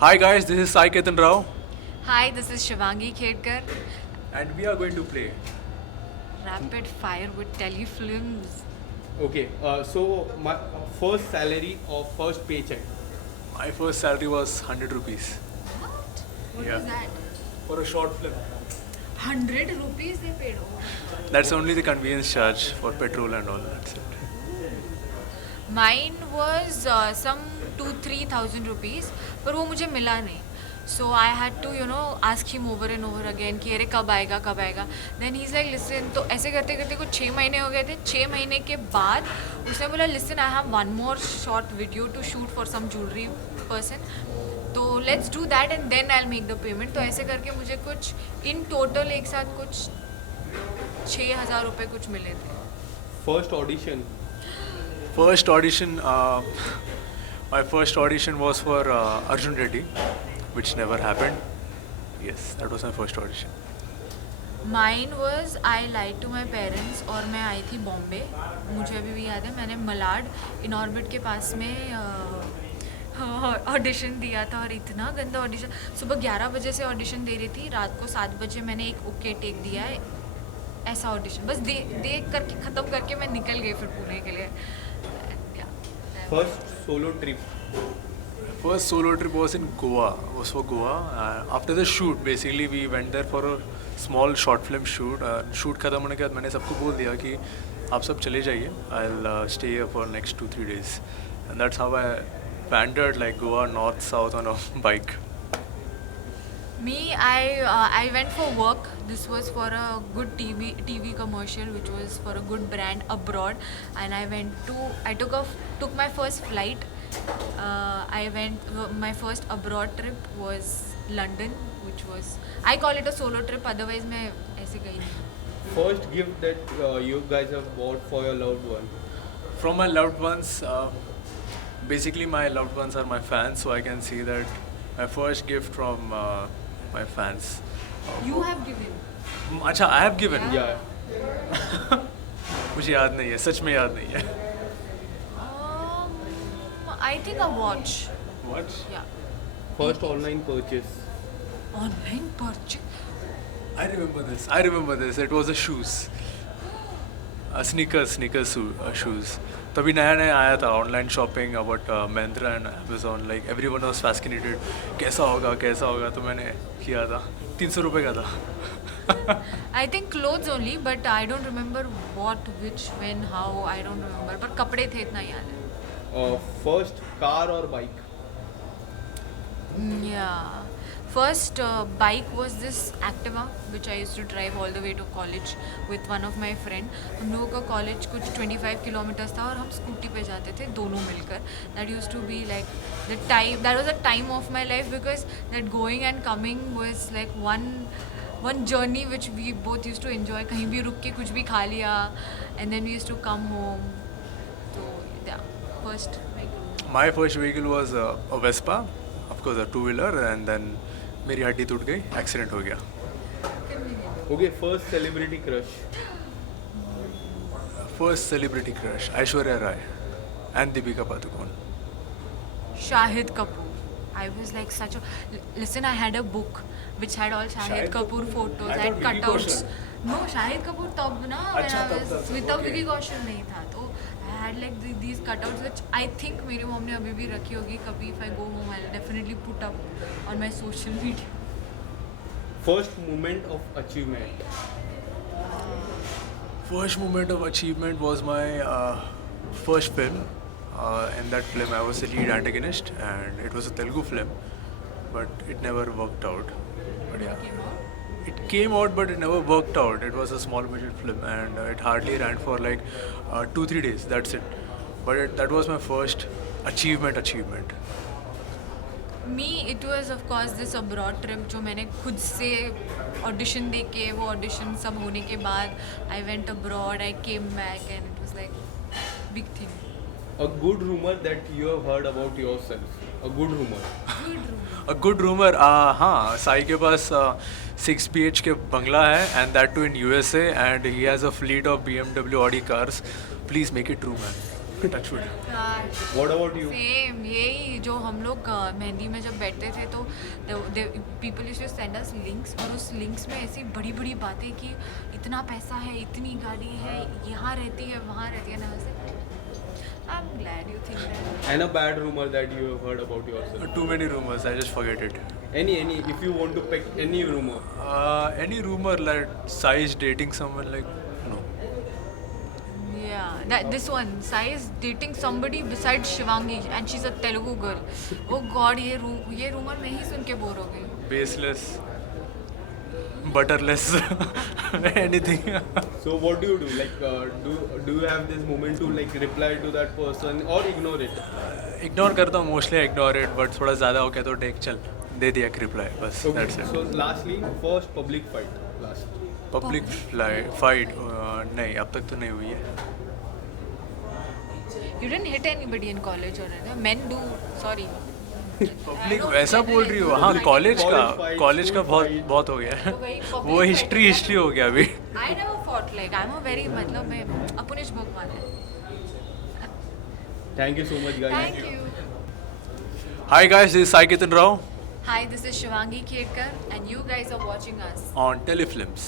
Hi guys, this is Sai Ketan Rao, Hi, this is Shivangi Khedkar. and we are going to play. Rapid fire with telefilms. Okay, so my first salary or first paycheck My first salary was 100 rupees What? What Yeah. was that? for a short film. 100 rupees they paid. Oh. That's only the convenience charge for petrol and all. That's it. Mine was some 2-3,000 rupees, पर वो मुझे मिला नहीं. So I had to, ask him over and over again कि अरे कब आएगा कब आएगा. Then he's like, listen. तो ऐसे करते करते कुछ 6 महीने हो गए थे. 6 महीने के बाद उसने बोला, listen, I have one more short video to shoot for some jewelry person. तो let's do that and then I'll make the payment. तो ऐसे करके मुझे कुछ in total एक साथ कुछ 6,000 रुपए कुछ मिले थे. first audition. First audition, my first audition was for Arjun Reddy, which never happened. Yes, that was my first audition. Mine was I lied to my parents और मैं आई थी बॉम्बे. मुझे अभी भी याद है मैंने मलाड इन ऑर्बिट के पास में ऑडिशन दिया था और इतना गंदा ऑडिशन. सुबह 11 बजे से ऑडिशन दे रही थी, रात को 7 बजे मैंने एक ओके टेक दिया है. ऐसा ऑडिशन बस देख करके ख़त्म करके मैं निकल गई फिर पुणे के लिए. First solo trip. First solo trip was in Goa. Was for Goa. After the shoot, basically we went there for a small short film shoot. Shoot खत्म होने के बाद मैंने सबको बोल दिया कि आप सब चले जाइए. I'll stay here for next 2-3 days, and that's how I wandered like Goa north south on a bike. Me, I went for work. This was for a good TV commercial, which was for a good brand abroad. And I took my first flight. My first abroad trip was London, which was, I call it a solo trip. Otherwise, मैं ऐसे गई नहीं. First gift that you guys have bought for your loved one. From my loved ones, basically my loved ones are my fans, so I can see that my first gift from my fans. You have given. अच्छा, I have given. Yeah. मुझे याद नहीं है, सच में याद नहीं है. I think a watch. What? Yeah. First online purchase. Online purchase. I remember this. It was the shoes. Sneakers shoes. तभी नया आया था online shopping about Myntra and Amazon. Like everyone was fascinated. कैसा होगा तो मैंने किया था. 300 रुपये का था. I think clothes only, but I don't remember what, which, when, how. I don't remember. पर कपड़े थे इतना याद है. First car or bike. Yeah. First bike was this Activa, which I used to drive all the way to college with one of my friend. हम लोगों का college कुछ 25 kilometers था और हम स्कूटी पे जाते थे दोनों मिलकर. That used to be like the time. That was a time of my life because that going and coming was like one journey which we both used to enjoy. कहीं भी रुक के कुछ भी खा लिया, and then we used to come home. So yeah, first vehicle. My first vehicle was a Vespa, of course a two-wheeler, and then मेरी हड्डी टूट गई, एक्सीडेंट हो गया. Okay, first celebrity crush. First celebrity crush, Aishwarya Rai and Deepika Padukone. Shahid Kapoor. I was like such a. Listen, I had a book which had all Shahid Shahid Kapoor photos. I I had thought Vicky cutouts. Kaushal. No, Shahid Kapoor तब ना when अच्छा, I तब, was with okay. Vicky Kaushal नहीं था तो I had like these cutouts which I think मेरी mom ने अभी भी रखी होगी. कभी if I go home I'll definitely put up on my social media. First moment of achievement. First moment of achievement was my first film. In that film, I was the lead antagonist, and it was a Telugu film, but it never worked out. But yeah, it came out, but it never worked out. It was a small budget film, and it hardly ran for like 2-3 days. That's it. But that was my first achievement. Me, it was of course this abroad trip जो मैंने खुद से audition दे के वो audition सब होने के बाद I went abroad, I came back and it was like big thing. A good rumor that you have heard about yourself. A good rumor. Good room. A good rumor, हाँ, साई के पास 6 BHK बंगला है, and that too in USA, and he has a fleet of BMW Audi cars. Please make it true, man. Touchwood. What about you? Same यही जो हम लोग मेहंदी में जब बैठते थे तो people used to send us links और उस लिंक्स में ऐसी बड़ी बड़ी बातें कि इतना पैसा है, इतनी गाड़ी है, यहाँ रहती है, वहाँ रहती है ना, वैसे I am glad you think that. And a bad rumor that you have heard about yourself. Too many rumors, I just forget it. Any, if you want to pick any rumor. Any rumor like Sai is dating someone, like, no. Yeah, that this one, Sai is dating somebody besides Shivangi and she's a Telugu girl. Oh God, ये rumor मैं ही सुन के bore हो गई. Baseless, butterless, anything. So what do you do? Like, do you have this moment to like reply to that person or ignore it? Ignore करता हूँ, mostly ignore it, but थोड़ा ज़्यादा हो गया तो टेक चल दे दिया एक reply, बस that's it. So lastly, first public fight. Last. Public fight नहीं, अब तक तो नहीं हुई है. You didn't hit anybody in college or anything. Men do. Sorry. Public वैसा बोल रही हो? हाँ, कॉलेज का बहुत हो गया है. वो हिस्ट्री हो गया अभी. I never fought like I'm a very मतलब मैं अपुनिश भगवान है. Thank you so much, guys. Thank you. Hi guys, this is Sai Ketan Rao Hi, this is Shivangi Khedkar and you guys are watching us. on Telefilms.